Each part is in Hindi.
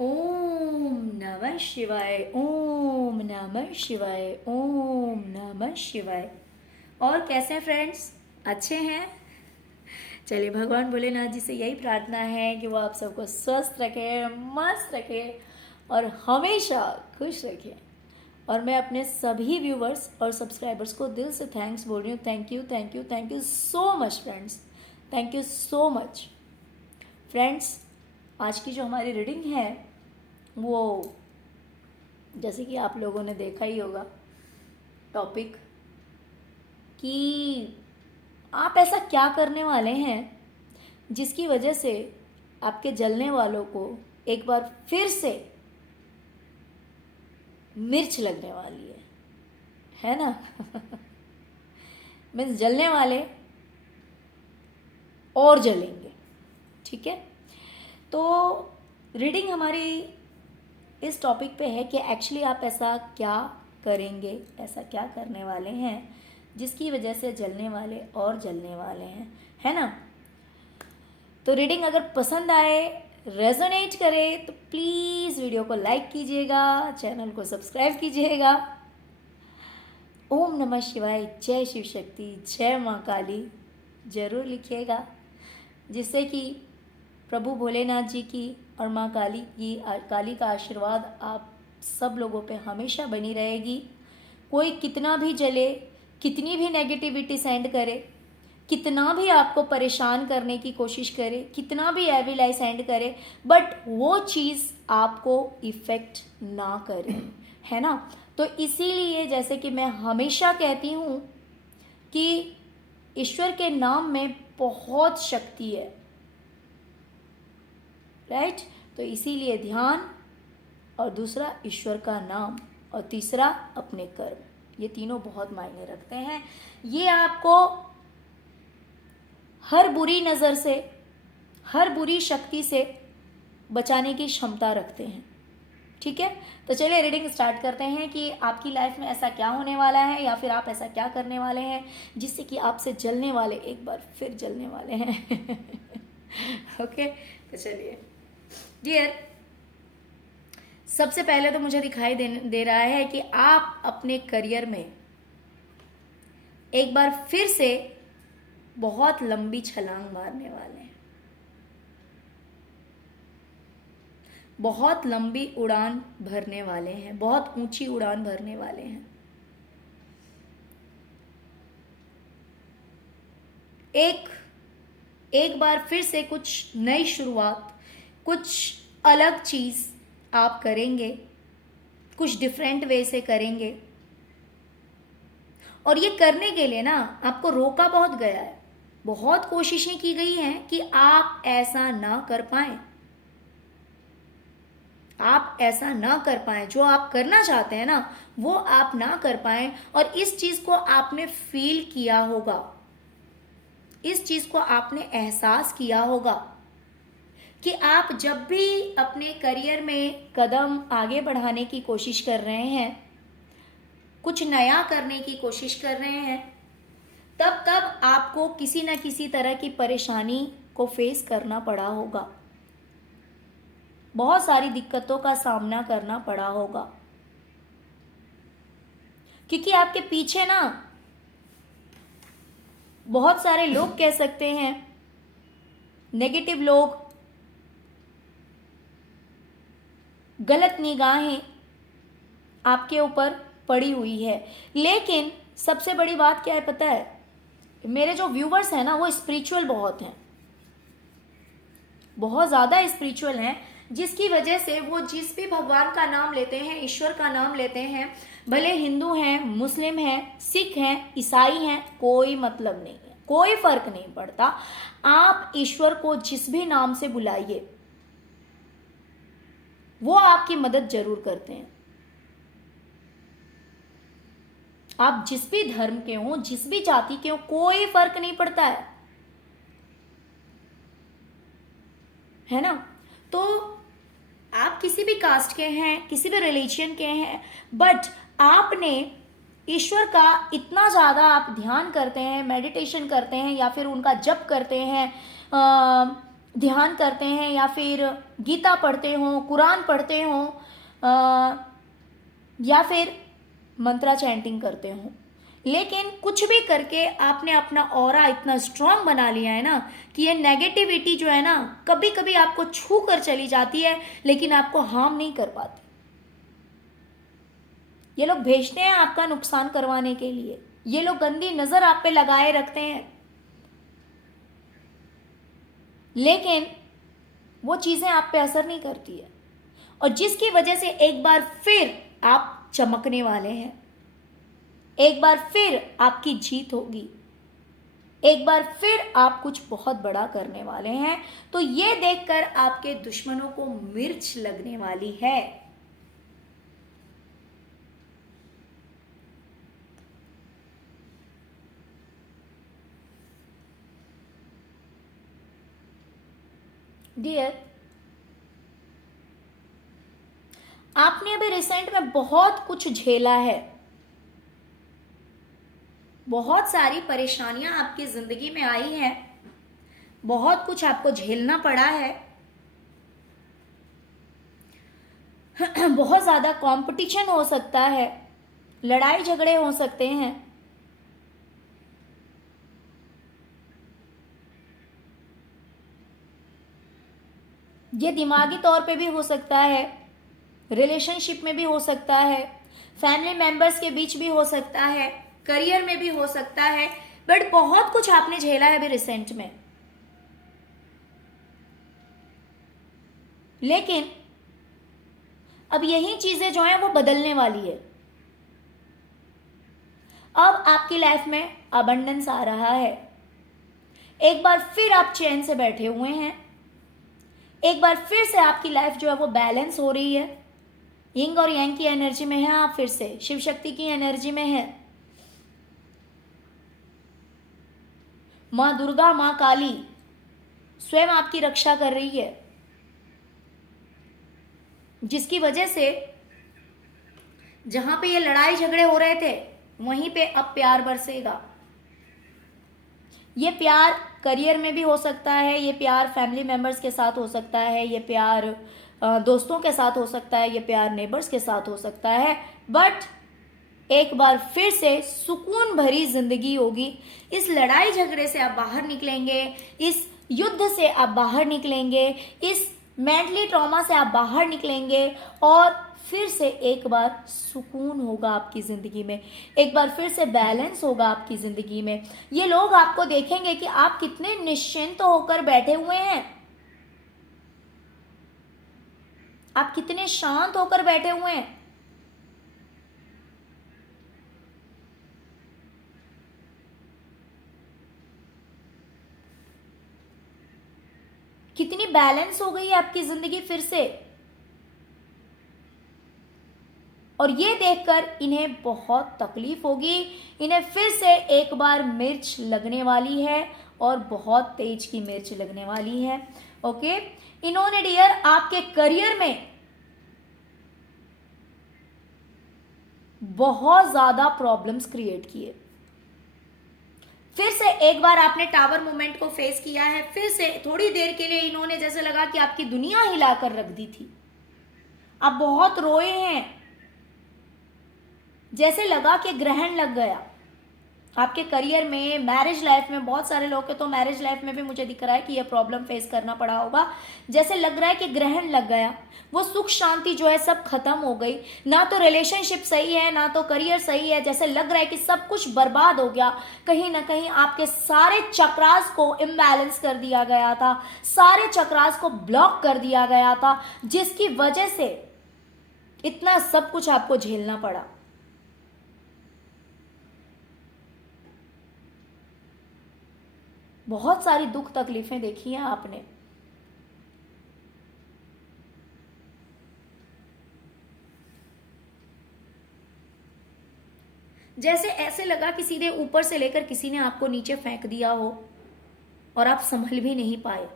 ओम नमः शिवाय, ओम नमः शिवाय, ओम नमः शिवाय। और कैसे हैं फ्रेंड्स? अच्छे हैं? चलिए, भगवान भोलेनाथ जी से यही प्रार्थना है कि वो आप सबको स्वस्थ रखे, मस्त रखे और हमेशा खुश रखे। और मैं अपने सभी व्यूवर्स और सब्सक्राइबर्स को दिल से थैंक्स बोल रही हूँ। Thank you, thank you, thank you so much friends. Thank you so much friends. आज की जो हमारी रीडिंग है वो, जैसे कि आप लोगों ने देखा ही होगा टॉपिक, कि आप ऐसा क्या करने वाले हैं जिसकी वजह से आपके जलने वालों को एक बार फिर से मिर्च लगने वाली है ना? मीन्स जलने वाले और जलेंगे। ठीक है, तो रीडिंग हमारी इस टॉपिक पे है कि एक्चुअली आप ऐसा क्या करेंगे, ऐसा क्या करने वाले हैं जिसकी वजह से जलने वाले और जलने वाले हैं, है ना? तो रीडिंग अगर पसंद आए, रेजोनेट करे, तो प्लीज़ वीडियो को लाइक कीजिएगा, चैनल को सब्सक्राइब कीजिएगा। ओम नमः शिवाय, जय शिव शक्ति, जय माँ काली जरूर लिखिएगा, जिससे कि प्रभु भोलेनाथ जी की और माँ काली का आशीर्वाद आप सब लोगों पे हमेशा बनी रहेगी। कोई कितना भी जले, कितनी भी नेगेटिविटी सेंड करे, कितना भी आपको परेशान करने की कोशिश करे, कितना भी एविल आई सेंड करे, बट वो चीज़ आपको इफ़ेक्ट ना करे, है ना? तो इसीलिए जैसे कि मैं हमेशा कहती हूँ कि ईश्वर के नाम में बहुत शक्ति है, राइट? तो इसीलिए ध्यान, और दूसरा ईश्वर का नाम, और तीसरा अपने कर्म, ये तीनों बहुत मायने रखते हैं। ये आपको हर बुरी नज़र से, हर बुरी शक्ति से बचाने की क्षमता रखते हैं। ठीक है, तो चलिए रीडिंग स्टार्ट करते हैं कि आपकी लाइफ में ऐसा क्या होने वाला है, या फिर आप ऐसा क्या करने वाले हैं जिससे कि आपसे जलने वाले एक बार फिर जलने वाले हैं। ओके, तो चलिए डियर, सबसे पहले तो मुझे दिखाई दे रहा है कि आप अपने करियर में एक बार फिर से बहुत लंबी छलांग मारने वाले हैं, बहुत लंबी उड़ान भरने वाले हैं, बहुत ऊंची उड़ान भरने वाले हैं। एक बार फिर से कुछ नई शुरुआत, कुछ अलग चीज़ आप करेंगे, कुछ डिफरेंट वे से करेंगे। और ये करने के लिए ना आपको रोका बहुत गया है, बहुत कोशिशें की गई हैं कि आप ऐसा ना कर पाएं, आप ऐसा ना कर पाएं, जो आप करना चाहते हैं ना वो आप ना कर पाएं। और इस चीज़ को आपने फील किया होगा, इस चीज़ को आपने एहसास किया होगा कि आप जब भी अपने करियर में कदम आगे बढ़ाने की कोशिश कर रहे हैं, कुछ नया करने की कोशिश कर रहे हैं, तब तब आपको किसी न किसी तरह की परेशानी को फेस करना पड़ा होगा, बहुत सारी दिक्कतों का सामना करना पड़ा होगा, क्योंकि आपके पीछे ना बहुत सारे लोग, कह सकते हैं नेगेटिव लोग, गलत निगाहें आपके ऊपर पड़ी हुई है। लेकिन सबसे बड़ी बात क्या है पता है? मेरे जो व्यूवर्स हैं ना वो स्पिरिचुअल बहुत हैं, बहुत ज़्यादा स्पिरिचुअल हैं, जिसकी वजह से वो जिस भी भगवान का नाम लेते हैं, ईश्वर का नाम लेते हैं, भले हिंदू हैं, मुस्लिम हैं, सिख हैं, ईसाई हैं, कोई मतलब नहीं है, कोई फर्क नहीं पड़ता। आप ईश्वर को जिस भी नाम से बुलाइए वो आपकी मदद जरूर करते हैं। आप जिस भी धर्म के हो, जिस भी जाति के हो, कोई फर्क नहीं पड़ता है ना? तो आप किसी भी कास्ट के हैं, किसी भी रिलीजन के हैं, बट आपने ईश्वर का इतना ज़्यादा आप ध्यान करते हैं, मेडिटेशन करते हैं, या फिर उनका जप करते हैं, ध्यान करते हैं या फिर गीता पढ़ते हो, कुरान पढ़ते हो, या फिर मंत्रा चैंटिंग करते हो, लेकिन कुछ भी करके आपने अपना ऑरा इतना स्ट्रांग बना लिया है ना कि ये नेगेटिविटी जो है ना कभी कभी आपको छू कर चली जाती है लेकिन आपको हार्म नहीं कर पाती। ये लोग भेजते हैं आपका नुकसान करवाने के लिए, ये लोग गंदी नजर आप पे लगाए रखते हैं, लेकिन वो चीजें आप पे असर नहीं करती है, और जिसकी वजह से एक बार फिर आप चमकने वाले हैं, एक बार फिर आपकी जीत होगी, एक बार फिर आप कुछ बहुत बड़ा करने वाले हैं। तो ये देखकर आपके दुश्मनों को मिर्च लगने वाली है। डियर, आपने अभी रिसेंट में बहुत कुछ झेला है, बहुत सारी परेशानियां आपकी जिंदगी में आई हैं, बहुत कुछ आपको झेलना पड़ा है, बहुत ज्यादा कंपटीशन हो सकता है, लड़ाई झगड़े हो सकते हैं, ये दिमागी तौर पे भी हो सकता है, रिलेशनशिप में भी हो सकता है, फैमिली मेंबर्स के बीच भी हो सकता है, करियर में भी हो सकता है, बट बहुत कुछ आपने झेला है अभी रिसेंट में। लेकिन अब यही चीजें जो हैं वो बदलने वाली है। अब आपकी लाइफ में अबंडेंस आ रहा है, एक बार फिर आप चैन से बैठे हुए हैं, एक बार फिर से आपकी लाइफ जो है वो बैलेंस हो रही है, यिंग और यांग की एनर्जी में है, आप फिर से शिव शक्ति की एनर्जी में है। मां दुर्गा, मां काली स्वयं आपकी रक्षा कर रही है, जिसकी वजह से जहां पे ये लड़ाई झगड़े हो रहे थे वहीं पे अब प्यार बरसेगा। ये प्यार करियर में भी हो सकता है, ये प्यार फैमिली मेंबर्स के साथ हो सकता है, ये प्यार दोस्तों के साथ हो सकता है, ये प्यार नेबर्स के साथ हो सकता है, बट एक बार फिर से सुकून भरी जिंदगी होगी। इस लड़ाई झगड़े से आप बाहर निकलेंगे, इस युद्ध से आप बाहर निकलेंगे, इस मेंटली ट्रॉमा से आप बाहर निकलेंगे, और फिर से एक बार सुकून होगा आपकी जिंदगी में, एक बार फिर से बैलेंस होगा आपकी जिंदगी में। ये लोग आपको देखेंगे कि आप कितने निश्चिंत होकर बैठे हुए हैं, आप कितने शांत होकर बैठे हुए हैं। कितनी बैलेंस हो गई है आपकी जिंदगी फिर से, और ये देखकर इन्हें बहुत तकलीफ होगी, इन्हें फिर से एक बार मिर्च लगने वाली है, और बहुत तेज की मिर्च लगने वाली है। ओके, इन्होंने डियर आपके करियर में बहुत ज्यादा प्रॉब्लम्स क्रिएट किए। फिर से एक बार आपने टावर मूवमेंट को फेस किया है, फिर से थोड़ी देर के लिए इन्होंने जैसे लगा कि आपकी दुनिया हिलाकर रख दी थी, आप बहुत रोए हैं, जैसे लगा कि ग्रहण लग गया आपके करियर में, मैरिज लाइफ में। बहुत सारे लोग के तो मैरिज लाइफ में भी मुझे दिख रहा है कि यह प्रॉब्लम फेस करना पड़ा होगा, जैसे लग रहा है कि ग्रहण लग गया, वो सुख शांति जो है सब खत्म हो गई, ना तो रिलेशनशिप सही है ना तो करियर सही है, जैसे लग रहा है कि सब कुछ बर्बाद हो गया। कहीं ना कहीं आपके सारे चक्रास को इम्बैलेंस कर दिया गया था, सारे चक्रास को ब्लॉक कर दिया गया था, जिसकी वजह से इतना सब कुछ आपको झेलना पड़ा। बहुत सारी दुख तकलीफें देखी हैं आपने, जैसे ऐसे लगा कि सीधे ऊपर से लेकर किसी ने आपको नीचे फेंक दिया हो और आप संभल भी नहीं पाए।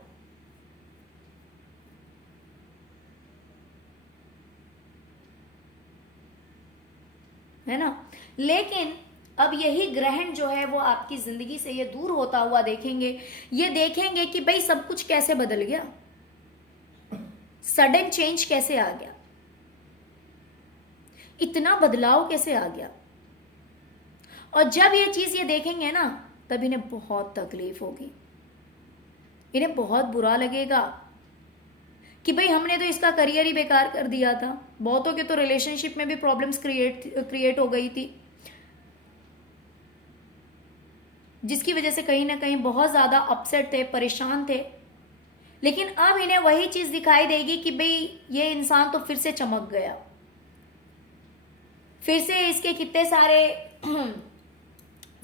है ना, लेकिन अब यही ग्रहण जो है वो आपकी जिंदगी से ये दूर होता हुआ देखेंगे, ये देखेंगे कि भाई सब कुछ कैसे बदल गया, सडन चेंज कैसे आ गया, इतना बदलाव कैसे आ गया। और जब ये चीज ये देखेंगे ना, तब इन्हें बहुत तकलीफ होगी, इन्हें बहुत बुरा लगेगा कि भाई हमने तो इसका करियर ही बेकार कर दिया था। बहुतों के तो रिलेशनशिप में भी प्रॉब्लम्स क्रिएट हो गई थी, जिसकी वजह से कहीं ना कहीं बहुत ज्यादा अपसेट थे, परेशान थे। लेकिन अब इन्हें वही चीज दिखाई देगी कि भाई ये इंसान तो फिर से चमक गया, फिर से इसके कितने सारे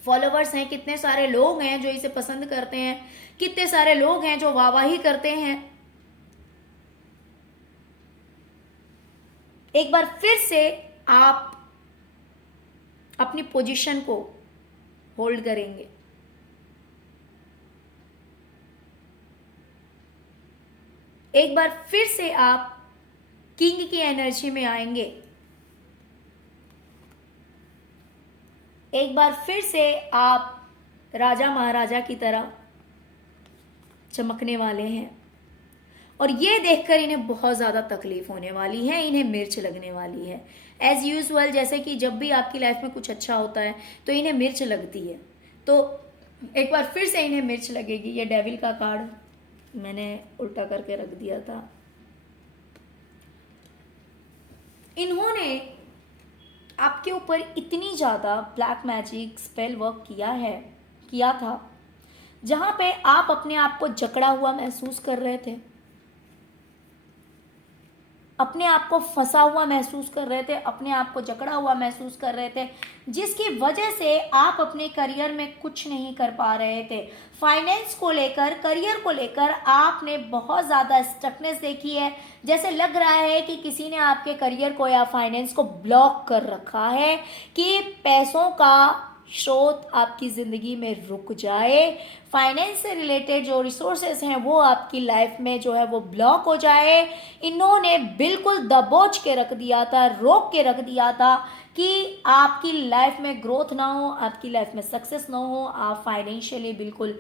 फॉलोवर्स हैं, कितने सारे लोग हैं जो इसे पसंद करते हैं, कितने सारे लोग हैं जो वाहवाही करते हैं। एक बार फिर से आप अपनी पोजीशन को होल्ड करेंगे, एक बार फिर से आप किंग की एनर्जी में आएंगे, एक बार फिर से आप राजा महाराजा की तरह चमकने वाले हैं। और ये देखकर इन्हें बहुत ज़्यादा तकलीफ होने वाली है, इन्हें मिर्च लगने वाली है। एज यूजुअल, जैसे कि जब भी आपकी लाइफ में कुछ अच्छा होता है तो इन्हें मिर्च लगती है, तो एक बार फिर से इन्हें मिर्च लगेगी। ये डेविल का कार्ड मैंने उल्टा करके रख दिया था। इन्होंने आपके ऊपर इतनी ज़्यादा ब्लैक मैजिक स्पेल वर्क किया था, जहां पे आप अपने आप को जकड़ा हुआ महसूस कर रहे थे, अपने आप को फंसा हुआ महसूस कर रहे थे, अपने आप को जकड़ा हुआ महसूस कर रहे थे, जिसकी वजह से आप अपने करियर में कुछ नहीं कर पा रहे थे। फाइनेंस को लेकर, करियर को लेकर आपने बहुत ज़्यादा स्टकनेस देखी है। जैसे लग रहा है कि किसी ने आपके करियर को या फाइनेंस को ब्लॉक कर रखा है, कि पैसों का स्रोत आपकी ज़िंदगी में रुक जाए, फाइनेंस से रिलेटेड जो रिसोर्सेज हैं वो आपकी लाइफ में जो है वो ब्लॉक हो जाए। इन्होंने बिल्कुल दबोच के रख दिया था, रोक के रख दिया था कि आपकी लाइफ में ग्रोथ ना हो, आपकी लाइफ में सक्सेस ना हो, आप फाइनेंशियली बिल्कुल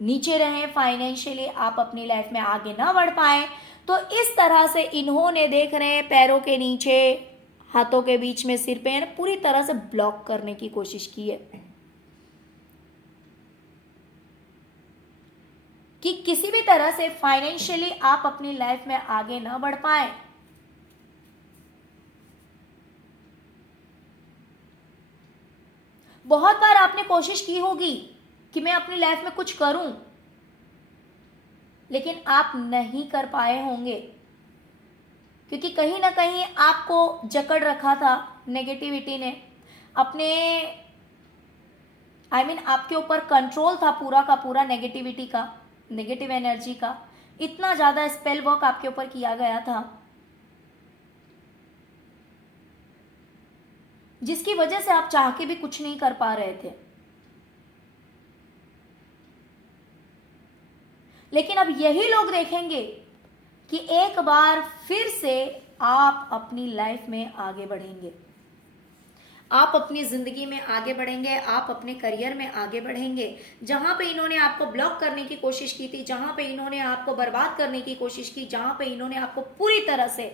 नीचे रहें, फाइनेंशियली आप अपनी लाइफ में आगे ना बढ़ पाएँ। तो इस तरह से इन्होंने, देख रहे हैं, पैरों के नीचे, हाथों के बीच में, सिर पे, पूरी तरह से ब्लॉक करने की कोशिश की है कि किसी भी तरह से फाइनेंशियली आप अपनी लाइफ में आगे ना बढ़ पाए। बहुत बार आपने कोशिश की होगी कि मैं अपनी लाइफ में कुछ करूं, लेकिन आप नहीं कर पाए होंगे, क्योंकि कहीं ना कहीं आपको जकड़ रखा था नेगेटिविटी ने, अपने आपके ऊपर कंट्रोल था पूरा का पूरा नेगेटिविटी का, नेगेटिव एनर्जी का। इतना ज़्यादा स्पेल वर्क आपके ऊपर किया गया था, जिसकी वजह से आप चाह के भी कुछ नहीं कर पा रहे थे। लेकिन अब यही लोग देखेंगे कि एक बार फिर से आप अपनी लाइफ में आगे बढ़ेंगे, आप अपनी जिंदगी में आगे बढ़ेंगे, आप अपने करियर में आगे बढ़ेंगे। जहां पे इन्होंने आपको ब्लॉक करने की कोशिश की थी, जहां पे इन्होंने आपको बर्बाद करने की कोशिश की, जहां पे इन्होंने आपको पूरी तरह से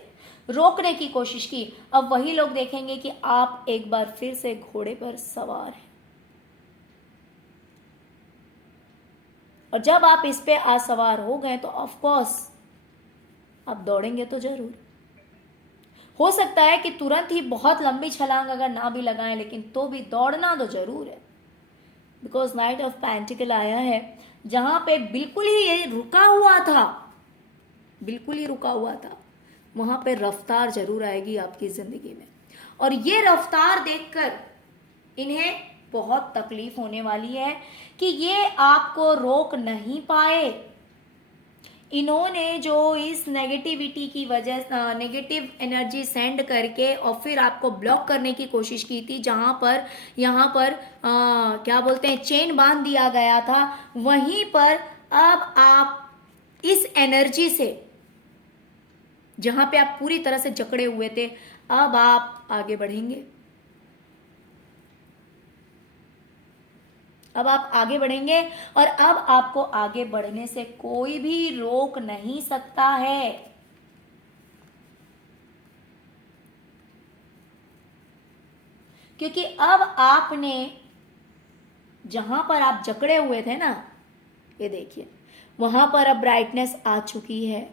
रोकने की कोशिश की, अब वही लोग देखेंगे कि आप एक बार फिर से घोड़े पर सवार हैं। और जब आप इस पे आसवार हो गए तो ऑफ कोर्स आप दौड़ेंगे तो जरूर। हो सकता है कि तुरंत ही बहुत लंबी छलांग अगर ना भी लगाएं, लेकिन तो भी दौड़ना तो जरूर है। बिकॉज नाइट ऑफ पेंटिकल आया है, जहां पे बिल्कुल ही ये रुका हुआ था, बिल्कुल ही रुका हुआ था, वहां पे रफ्तार जरूर आएगी आपकी जिंदगी में। और ये रफ्तार देखकर इन्हें बहुत तकलीफ होने वाली है कि ये आपको रोक नहीं पाए। इन्होंने जो इस नेगेटिविटी की वजह, नेगेटिव एनर्जी सेंड करके और फिर आपको ब्लॉक करने की कोशिश की थी, जहां पर यहाँ पर क्या बोलते हैं, चेन बांध दिया गया था, वहीं पर अब आप इस एनर्जी से, जहां पे आप पूरी तरह से जकड़े हुए थे, अब आप आगे बढ़ेंगे। अब आप आगे बढ़ेंगे और अब आपको आगे बढ़ने से कोई भी रोक नहीं सकता है। क्योंकि अब आपने जहां पर आप जकड़े हुए थे ना, ये देखिए वहां पर अब ब्राइटनेस आ चुकी है।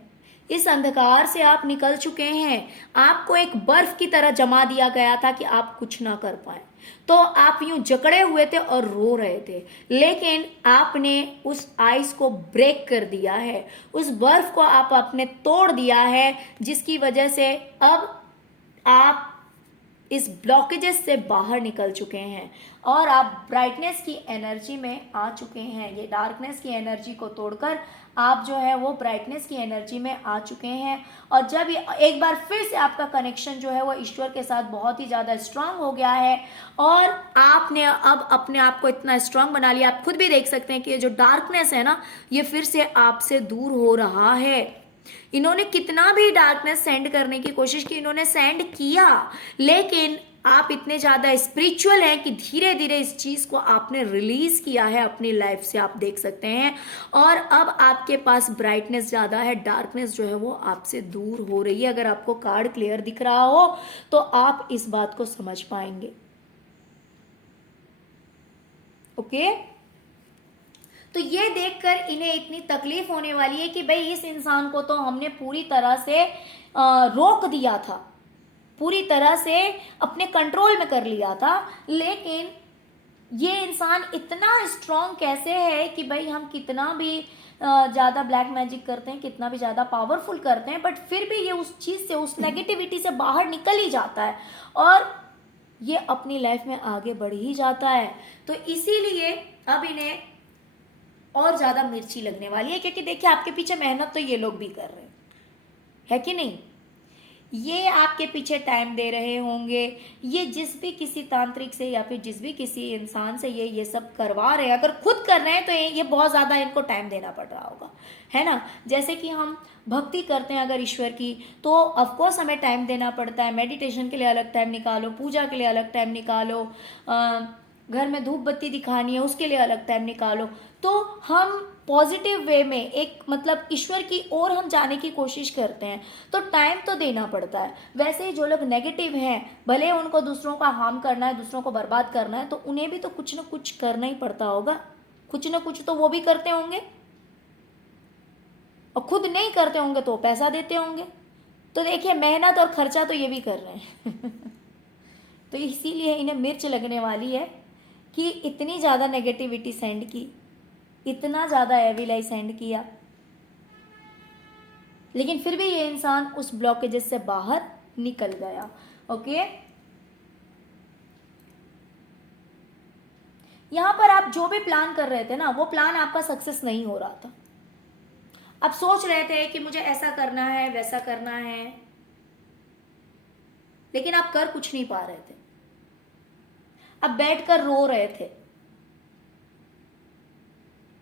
इस अंधकार से आप निकल चुके हैं। आपको एक बर्फ की तरह जमा दिया गया था कि आप कुछ ना कर पाए, तो आप यूं जकड़े हुए थे और रो रहे थे, लेकिन आपने उस आइस को ब्रेक कर दिया है, उस बर्फ को आपने तोड़ दिया है, जिसकी वजह से अब आप इस ब्लॉकेजेस से बाहर निकल चुके हैं और आप ब्राइटनेस की एनर्जी में आ चुके हैं। ये डार्कनेस की एनर्जी को तोड़कर आप जो है वो ब्राइटनेस की एनर्जी में आ चुके हैं। और जब एक बार फिर से आपका कनेक्शन जो है वो ईश्वर के साथ बहुत ही ज़्यादा स्ट्रांग हो गया है और आपने अब अपने आप को इतना स्ट्रांग बना लिया, आप खुद भी देख सकते हैं कि ये जो डार्कनेस है ना, ये फिर से आपसे दूर हो रहा है। इन्होंने कितना भी डार्कनेस सेंड करने की कोशिश की, इन्होंने सेंड किया, लेकिन आप इतने ज्यादा स्पिरिचुअल हैं कि धीरे धीरे इस चीज को आपने रिलीज किया है अपनी लाइफ से, आप देख सकते हैं। और अब आपके पास ब्राइटनेस ज्यादा है, डार्कनेस जो है वो आपसे दूर हो रही है। अगर आपको कार्ड क्लियर दिख रहा हो तो आप इस बात को समझ पाएंगे। ओके, तो ये देखकर इन्हें इतनी तकलीफ होने वाली है कि भाई इस इंसान को तो हमने पूरी तरह से रोक दिया था, पूरी तरह से अपने कंट्रोल में कर लिया था, लेकिन ये इंसान इतना स्ट्रांग कैसे है कि भाई हम कितना भी ज़्यादा ब्लैक मैजिक करते हैं, कितना भी ज़्यादा पावरफुल करते हैं, बट फिर भी ये उस चीज़ से, उस नेगेटिविटी से बाहर निकल ही जाता है और ये अपनी लाइफ में आगे बढ़ ही जाता है। तो इसीलिए अब इन्हें और ज़्यादा मिर्ची लगने वाली है, क्योंकि देखिए आपके पीछे मेहनत तो ये लोग भी कर रहे हैं, है कि नहीं। ये आपके पीछे टाइम दे रहे होंगे, ये जिस भी किसी तांत्रिक से या फिर जिस भी किसी इंसान से ये सब करवा रहे हैं, अगर खुद कर रहे हैं तो ये बहुत ज़्यादा इनको टाइम देना पड़ रहा होगा, है ना। जैसे कि हम भक्ति करते हैं अगर ईश्वर की, तो ऑफकोर्स हमें टाइम देना पड़ता है, मेडिटेशन के लिए अलग टाइम निकालो, पूजा के लिए अलग टाइम निकालो, घर में धूप बत्ती दिखानी है उसके लिए अलग टाइम निकालो। तो हम पॉजिटिव वे में एक मतलब ईश्वर की ओर हम जाने की कोशिश करते हैं, तो टाइम तो देना पड़ता है। वैसे ही जो लोग नेगेटिव हैं, भले उनको दूसरों का हार्म करना है, दूसरों को बर्बाद करना है, तो उन्हें भी तो कुछ ना कुछ करना ही पड़ता होगा, कुछ ना कुछ तो वो भी करते होंगे, और खुद नहीं करते होंगे तो पैसा देते होंगे। तो देखिए मेहनत और खर्चा तो ये भी कर रहे हैं तो इसीलिए इन्हें मिर्च लगने वाली है कि इतनी ज़्यादा नेगेटिविटी सेंड की, इतना ज़्यादा एविलाई सेंड किया, लेकिन फिर भी ये इंसान उस ब्लॉकेजेस से बाहर निकल गया। ओके, यहां पर आप जो भी प्लान कर रहे थे ना, वो प्लान आपका सक्सेस नहीं हो रहा था। आप सोच रहे थे कि मुझे ऐसा करना है, वैसा करना है, लेकिन आप कर कुछ नहीं पा रहे थे। आप बैठकर रो रहे थे,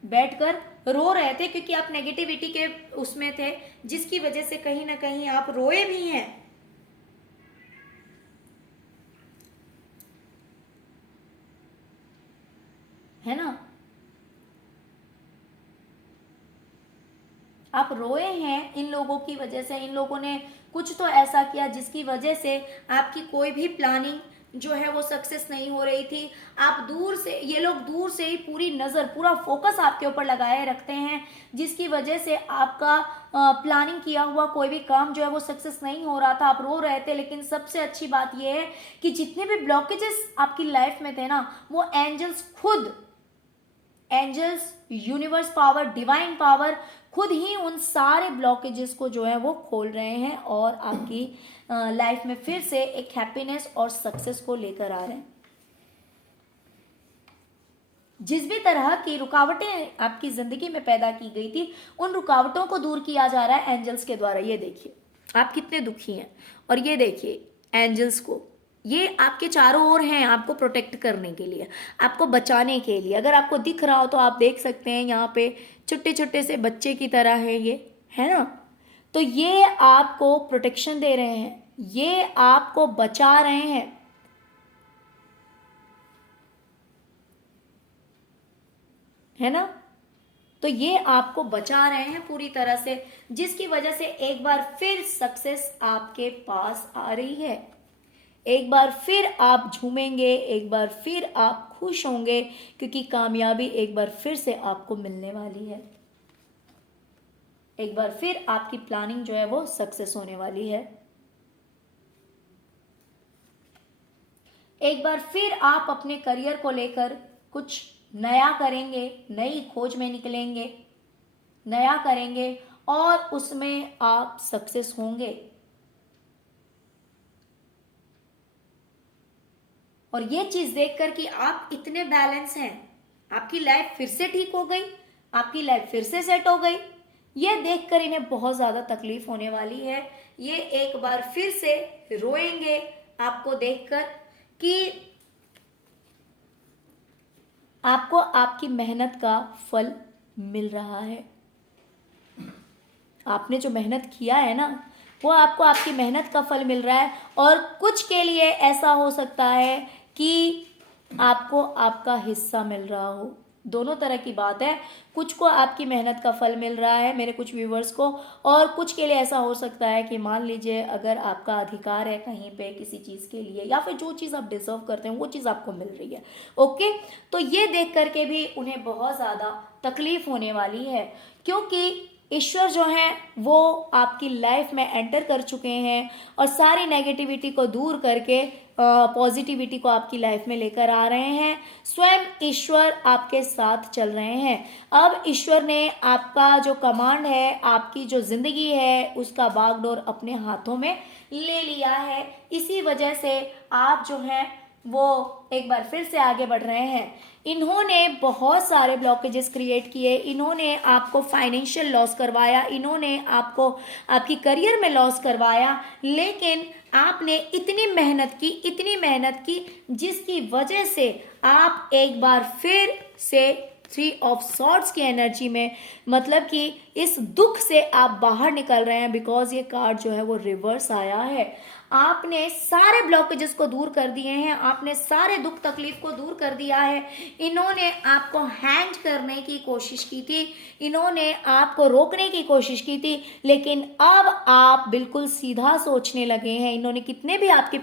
बैठकर रो रहे थे, क्योंकि आप नेगेटिविटी के उसमें थे, जिसकी वजह से कहीं ना कहीं आप रोए भी हैं। है ना, आप रोए हैं इन लोगों की वजह से। इन लोगों ने कुछ तो ऐसा किया जिसकी वजह से आपकी कोई भी प्लानिंग जो है वो सक्सेस नहीं हो रही थी। आप दूर से, ये लोग दूर से ही पूरी नज़र, पूरा फोकस आपके ऊपर लगाए रखते हैं, जिसकी वजह से आपका प्लानिंग किया हुआ कोई भी काम जो है वो सक्सेस नहीं हो रहा था। आप रो रहे थे, लेकिन सबसे अच्छी बात यह है कि जितने भी ब्लॉकेजेस आपकी लाइफ में थे ना, वो एंजल्स खुद, angels, universe power, divine power खुद ही उन सारे ब्लॉकेजेस को जो है वो खोल रहे हैं और आपकी लाइफ में फिर से एक हैप्पीनेस और सक्सेस को लेकर आ रहे हैं। जिस भी तरह की रुकावटें आपकी जिंदगी में पैदा की गई थी, उन रुकावटों को दूर किया जा रहा है एंजल्स के द्वारा। ये देखिए आप कितने दुखी हैं, और ये देखिए एंजल्स को, ये आपके चारों ओर हैं आपको प्रोटेक्ट करने के लिए, आपको बचाने के लिए। अगर आपको दिख रहा हो तो आप देख सकते हैं यहाँ पे छोटे छोटे से बच्चे की तरह है ये, है ना। तो ये आपको प्रोटेक्शन दे रहे हैं, ये आपको बचा रहे हैं। है ना। तो ये आपको बचा रहे हैं पूरी तरह से, जिसकी वजह से एक बार फिर सक्सेस आपके पास आ रही है। एक बार फिर आप झूमेंगे, एक बार फिर आप खुश होंगे, क्योंकि कामयाबी एक बार फिर से आपको मिलने वाली है। एक बार फिर आपकी प्लानिंग जो है वो सक्सेस होने वाली है। एक बार फिर आप अपने करियर को लेकर कुछ नया करेंगे, नई खोज में निकलेंगे, नया करेंगे और उसमें आप सक्सेस होंगे। और ये चीज देखकर कि आप इतने बैलेंस हैं, आपकी लाइफ फिर से ठीक हो गई, आपकी लाइफ फिर से सेट हो गई, ये देखकर इन्हें बहुत ज्यादा तकलीफ होने वाली है। ये एक बार फिर से रोएंगे आपको देखकर कि आपको आपकी मेहनत का फल मिल रहा है। आपने जो मेहनत किया है ना, वो आपको आपकी मेहनत का फल मिल रहा है। और कुछ के लिए ऐसा हो सकता है कि आपको आपका हिस्सा मिल रहा हो। दोनों तरह की बात है, कुछ को आपकी मेहनत का फल मिल रहा है, मेरे कुछ व्यूवर्स को, और कुछ के लिए ऐसा हो सकता है कि मान लीजिए अगर आपका अधिकार है कहीं पे किसी चीज़ के लिए, या फिर जो चीज़ आप डिजर्व करते हैं वो चीज़ आपको मिल रही है। ओके, तो ये देख करके भी उन्हें बहुत ज़्यादा तकलीफ होने वाली है, क्योंकि ईश्वर जो है वो आपकी लाइफ में एंटर कर चुके हैं और सारी नेगेटिविटी को दूर करके पॉजिटिविटी को आपकी लाइफ में लेकर आ रहे हैं। स्वयं ईश्वर आपके साथ चल रहे हैं। अब ईश्वर ने आपका जो कमांड है, आपकी जो जिंदगी है, उसका बागडोर अपने हाथों में ले लिया है। इसी वजह से आप जो है वो एक बार फिर से आगे बढ़ रहे हैं। इन्होंने बहुत सारे ब्लॉकेजेस क्रिएट किए, इन्होंने आपको फाइनेंशियल लॉस करवाया, इन्होंने आपको आपकी करियर में लॉस करवाया, लेकिन आपने इतनी मेहनत की जिसकी वजह से आप एक बार फिर से 3 ऑफ सॉर्ड्स की एनर्जी में, मतलब कि इस दुख से आप बाहर निकल रहे हैं। बिकॉज ये कार्ड जो है वो रिवर्स आया है। आपने सारे ब्लॉकेजेस को दूर कर दिए हैं, आपने सारे दुख तकलीफ को दूर कर दिया है। इन्होंने आपको हैंग करने की कोशिश की थी, इन्होंने आपको रोकने की कोशिश की थी, लेकिन अब आप बिल्कुल सीधा सोचने लगे हैं। इन्होंने कितने भी आपके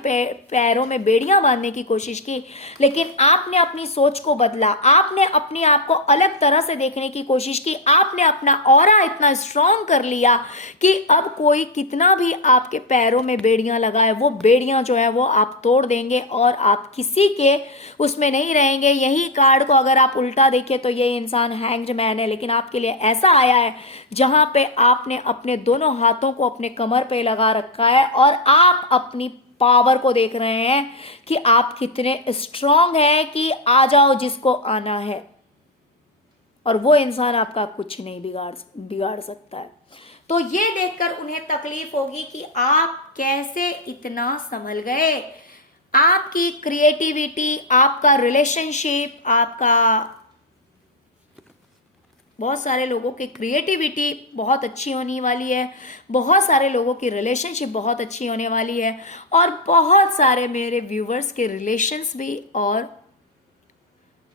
पैरों में बेड़ियां बांधने की कोशिश की, लेकिन आपने अपनी सोच को बदला, आपने अपने आप को अलग तरह से देखने की कोशिश की, आपने अपना ऑरा इतना स्ट्रांग कर लिया कि अब कोई कितना भी आपके पैरों में बेड़ियां लगाए, वो बेड़ियां जो है वो आप तोड़ देंगे और आप किसी के उसमें नहीं रहेंगे। यही कार्ड को अगर आप उल्टा देखिए तो ये इंसान हैंग्ड मैन है, लेकिन आपके लिए ऐसा आया है जहां पे आपने अपने दोनों हाथों को अपने कमर पे लगा रखा है और आप अपनी पावर को देख रहे हैं कि आप कितने स्ट्रांग हैं कि आ जाओ जिसको आना है, और वो इंसान आपका कुछ नहीं बिगाड़ सकता है। तो ये देखकर उन्हें तकलीफ होगी कि आप कैसे इतना संभल गए। आपकी क्रिएटिविटी, आपका रिलेशनशिप, आपका बहुत सारे लोगों की क्रिएटिविटी बहुत अच्छी होने वाली है, बहुत सारे लोगों की रिलेशनशिप बहुत अच्छी होने वाली है, और बहुत सारे मेरे व्यूवर्स के रिलेशंस भी और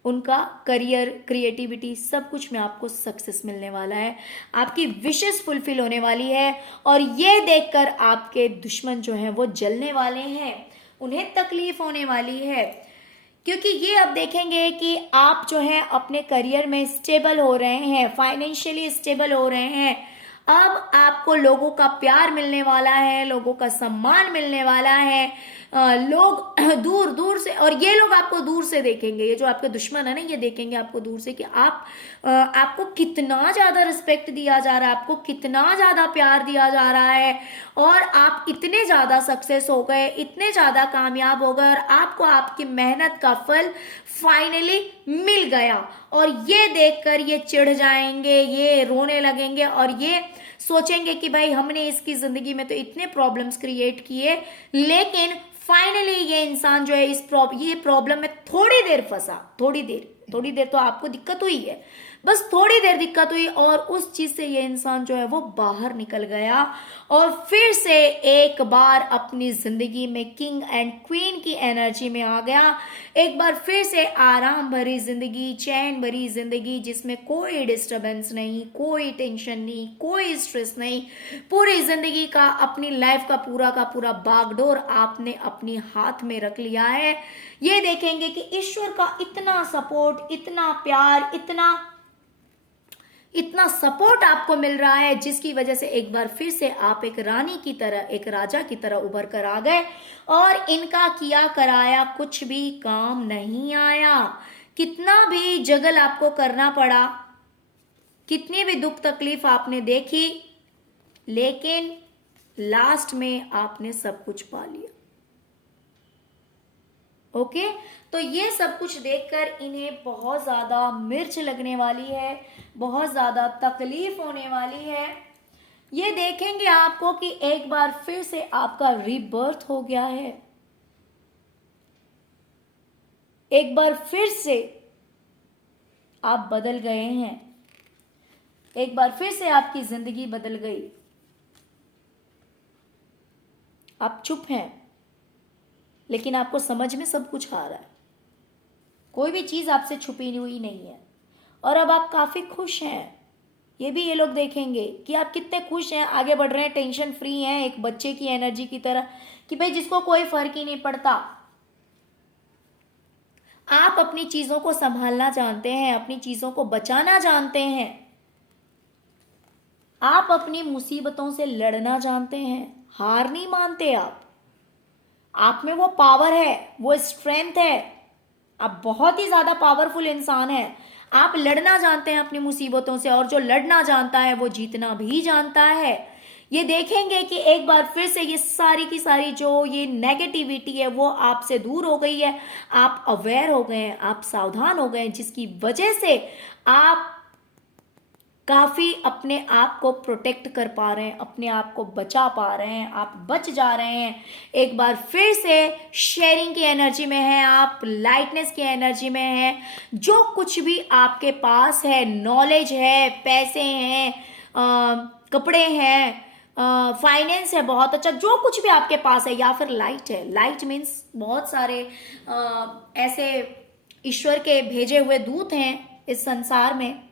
उनका करियर, क्रिएटिविटी, सब कुछ में आपको सक्सेस मिलने वाला है। आपकी विशेस फुलफिल होने वाली है, और ये देखकर आपके दुश्मन जो हैं वो जलने वाले हैं, उन्हें तकलीफ होने वाली है, क्योंकि ये अब देखेंगे कि आप जो है अपने करियर में स्टेबल हो रहे हैं, फाइनेंशियली स्टेबल हो रहे हैं। अब आपको लोगों का प्यार मिलने वाला है, लोगों का सम्मान मिलने वाला है। लोग दूर दूर से, और ये लोग आपको दूर से देखेंगे, ये जो आपके दुश्मन है ना, ये देखेंगे आपको दूर से कि आपको कितना ज़्यादा रिस्पेक्ट दिया जा रहा है, आपको कितना ज़्यादा प्यार दिया जा रहा है, और आप इतने ज़्यादा सक्सेस हो गए, इतने ज़्यादा कामयाब हो गए, और आपको आपकी मेहनत का फल फाइनली मिल गया। और ये देखकर ये चिढ़ जाएंगे, ये रोने लगेंगे, और ये सोचेंगे कि भाई हमने इसकी ज़िंदगी में तो इतने प्रॉब्लम्स क्रिएट किए, लेकिन फाइनली ये इंसान जो है ये प्रॉब्लम में थोड़ी देर फंसा, थोड़ी देर तो आपको दिक्कत हुई है, बस थोड़ी देर दिक्कत हुई और उस चीज से ये इंसान जो है वो बाहर निकल गया और फिर से एक बार अपनी जिंदगी में किंग एंड क्वीन की एनर्जी में आ गया। एक बार फिर से आराम भरी जिंदगी, चैन भरी जिंदगी, जिसमें कोई डिस्टरबेंस नहीं, कोई टेंशन नहीं, कोई स्ट्रेस नहीं। पूरी जिंदगी का, अपनी लाइफ का पूरा बागडोर आपने अपनी हाथ में रख लिया है। ये देखेंगे कि ईश्वर का इतना सपोर्ट, इतना प्यार, इतना सपोर्ट आपको मिल रहा है, जिसकी वजह से एक बार फिर से आप एक रानी की तरह, एक राजा की तरह उभर कर आ गए और इनका किया कराया कुछ भी काम नहीं आया। कितना भी जगल आपको करना पड़ा, कितनी भी दुख तकलीफ आपने देखी, लेकिन लास्ट में आपने सब कुछ पा लिया। ओके, तो ये सब कुछ देखकर इन्हें बहुत ज्यादा मिर्च लगने वाली है, बहुत ज्यादा तकलीफ होने वाली है। ये देखेंगे आपको कि एक बार फिर से आपका रीबर्थ हो गया है, एक बार फिर से आप बदल गए हैं, एक बार फिर से आपकी जिंदगी बदल गई। आप चुप हैं, लेकिन आपको समझ में सब कुछ आ रहा है, कोई भी चीज आपसे छुपी हुई नहीं है और अब आप काफी खुश हैं। ये भी ये लोग देखेंगे कि आप कितने खुश हैं, आगे बढ़ रहे हैं, टेंशन फ्री हैं, एक बच्चे की एनर्जी की तरह कि भाई जिसको कोई फर्क ही नहीं पड़ता। आप अपनी चीजों को संभालना जानते हैं, अपनी चीजों को बचाना जानते हैं, आप अपनी मुसीबतों से लड़ना जानते हैं, हार नहीं मानते। आप में वो पावर है, वो स्ट्रेंथ है, आप बहुत ही ज्यादा पावरफुल इंसान है। आप लड़ना जानते हैं अपनी मुसीबतों से, और जो लड़ना जानता है वो जीतना भी जानता है। ये देखेंगे कि एक बार फिर से ये सारी की सारी जो ये नेगेटिविटी है वो आपसे दूर हो गई है, आप अवेयर हो गए हैं, आप सावधान हो गए हैं, जिसकी वजह से आप काफी अपने आप को प्रोटेक्ट कर पा रहे हैं, अपने आप को बचा पा रहे हैं, आप बच जा रहे हैं। एक बार फिर से शेयरिंग की एनर्जी में है, आप लाइटनेस की एनर्जी में है। जो कुछ भी आपके पास है, नॉलेज है, पैसे हैं, कपड़े हैं, फाइनेंस है, बहुत अच्छा, जो कुछ भी आपके पास है, या फिर लाइट है। लाइट मीन्स बहुत सारे ऐसे ईश्वर के भेजे हुए दूत हैं इस संसार में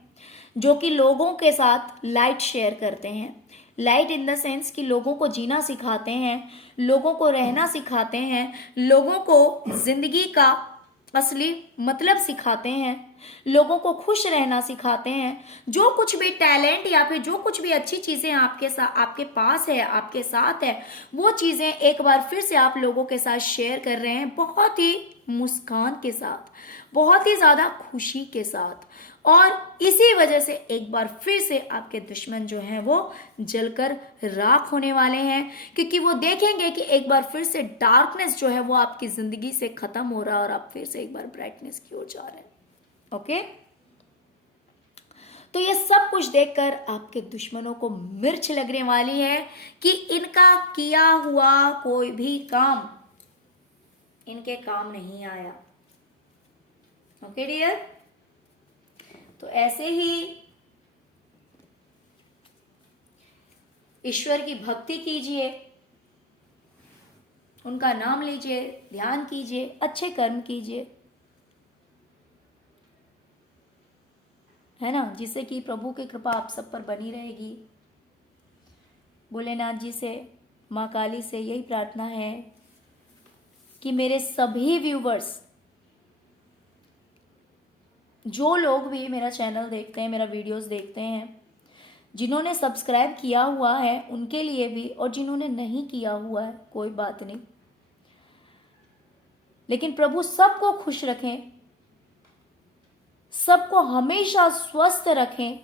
जो कि लोगों के साथ लाइट शेयर करते हैं। लाइट इन द सेंस कि लोगों को जीना सिखाते हैं, लोगों को रहना सिखाते हैं, लोगों को जिंदगी का असली मतलब सिखाते हैं, लोगों को खुश रहना सिखाते हैं। जो कुछ भी टैलेंट या फिर जो कुछ भी अच्छी चीजें आपके साथ, आपके पास है, आपके साथ है, वो चीजें एक बार फिर से आप लोगों के साथ शेयर कर रहे हैं, बहुत ही मुस्कान के साथ, बहुत ही ज्यादा खुशी के साथ। और इसी वजह से एक बार फिर से आपके दुश्मन जो हैं वो जलकर राख होने वाले हैं, क्योंकि वो देखेंगे कि एक बार फिर से डार्कनेस जो है वो आपकी जिंदगी से खत्म हो रहा है और आप फिर से एक बार ब्राइटनेस की ओर जा रहे हैं। ओके, तो ये सब कुछ देखकर आपके दुश्मनों को मिर्च लगने वाली है कि इनका किया हुआ कोई भी काम इनके काम नहीं आया। ओके डियर, तो ऐसे ही ईश्वर की भक्ति कीजिए, उनका नाम लीजिए, ध्यान कीजिए, अच्छे कर्म कीजिए, है ना, जिससे कि प्रभु की कृपा आप सब पर बनी रहेगी। भोलेनाथ जी से, माँ काली से यही प्रार्थना है कि मेरे सभी व्यूवर्स, जो लोग भी मेरा चैनल देखते हैं, मेरा वीडियोस देखते हैं, जिन्होंने सब्सक्राइब किया हुआ है उनके लिए भी, और जिन्होंने नहीं किया हुआ है कोई बात नहीं, लेकिन प्रभु सबको खुश रखें, सबको हमेशा स्वस्थ रखें,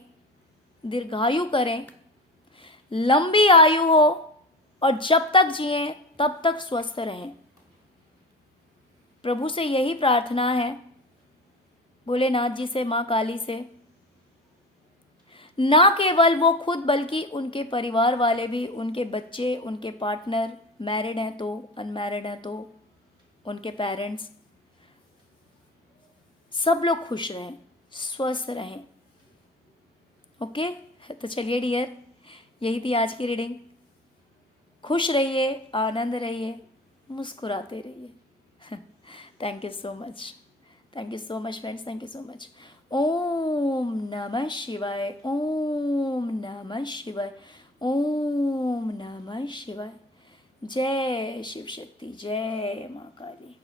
दीर्घायु करें, लंबी आयु हो, और जब तक जिए तब तक स्वस्थ रहें। प्रभु से यही प्रार्थना है, भोलेनाथ जी से, माँ काली से। ना केवल वो खुद बल्कि उनके परिवार वाले भी, उनके बच्चे, उनके पार्टनर, मैरिड हैं तो, अनमैरिड हैं तो, उनके पेरेंट्स, सब लोग खुश रहें, स्वस्थ रहें, ओके, तो चलिए डियर, यही थी आज की रीडिंग। खुश रहिए, आनंद रहिए, मुस्कुराते रहिए। Thank you so much, thank you so much friends, thank you so much. ओम नमः शिवाय, ओम नमः शिवाय, ओम नमः शिवाय। जय शिव शक्ति, जय माँ काली।